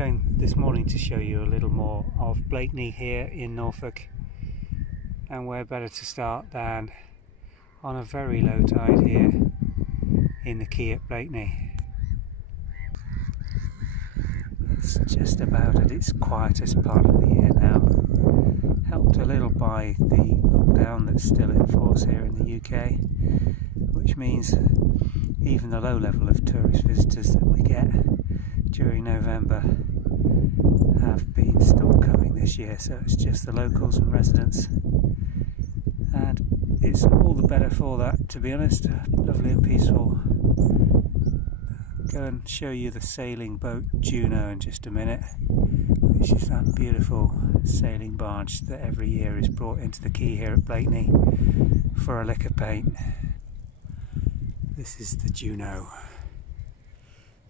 going this morning to show you a little more of Blakeney here in Norfolk, and where better to start than on a very low tide here in the quay at Blakeney. It's just about at its quietest part of the year now, helped a little by the lockdown that's still in force here in the UK, which means even the low level of tourist visitors that we get during November have been stopped coming this year, so it's just the locals and residents, and it's all the better for that, to be honest. Lovely and peaceful. Go and show you the sailing boat Juno in just a minute, which is that beautiful sailing barge that every year is brought into the quay here at Blakeney for a lick of paint. This is the Juno,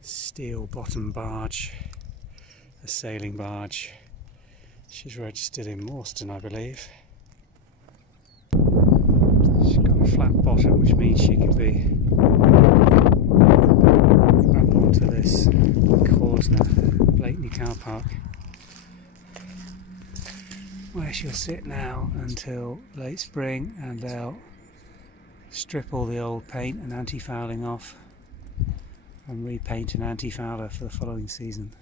steel bottom barge, a sailing barge. She's registered in Morstan, I believe. She's got a flat bottom, which means she can be up onto this Korsner Blakeney car park, where she'll sit now until late spring, and they'll strip all the old paint and anti-fouling off and repaint an anti-fouler for the following season.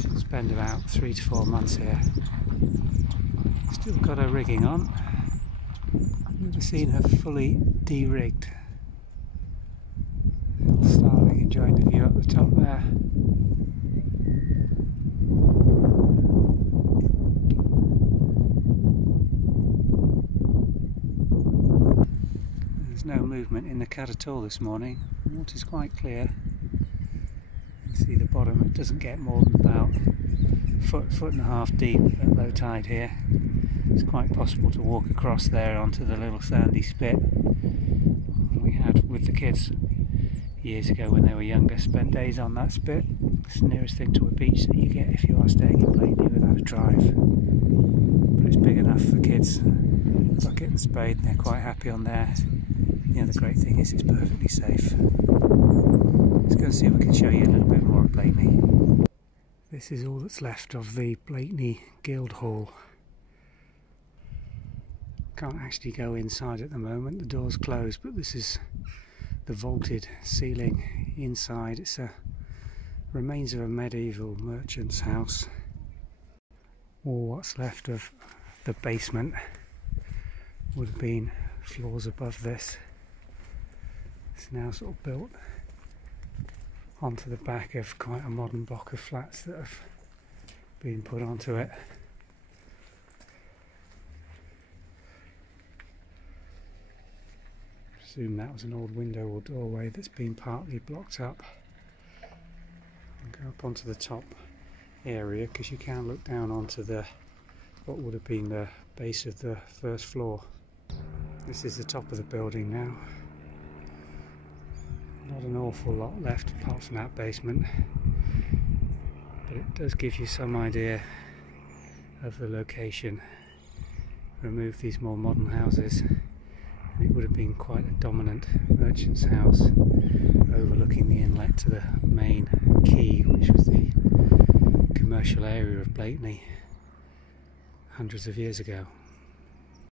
She'll spend about 3 to 4 months here. Still got her rigging on. Never seen her fully de-rigged. Little starling enjoying the view up the top there. There's no movement in the cut at all this morning. The water's quite clear. You see the bottom, it doesn't get more than about foot and a half deep at low tide here. It's quite possible to walk across there onto the little sandy spit we had with the kids years ago when they were younger. Spent days on that spit. It's the nearest thing to a beach that you get if you are staying in Blakeney without a drive. But it's big enough for kids. Bucket and spade, and they're quite happy on there. You know, the great thing is it's perfectly safe. Let's go and see if we can show you a little bit more of Blakeney. This is all that's left of the Blakeney Guildhall. Can't actually go inside at the moment, the door's closed, but this is the vaulted ceiling inside. It's a remains of a medieval merchant's house. All what's left of the basement would have been floors above this. It's now sort of built onto the back of quite a modern block of flats that have been put onto it. I presume that was an old window or doorway that's been partly blocked up. I'll go up onto the top area because you can look down onto the what would have been the base of the first floor. This is the top of the building now. Not an awful lot left apart from that basement, but it does give you some idea of the location. Remove these more modern houses and it would have been quite a dominant merchant's house overlooking the inlet to the main quay, which was the commercial area of Blakeney hundreds of years ago.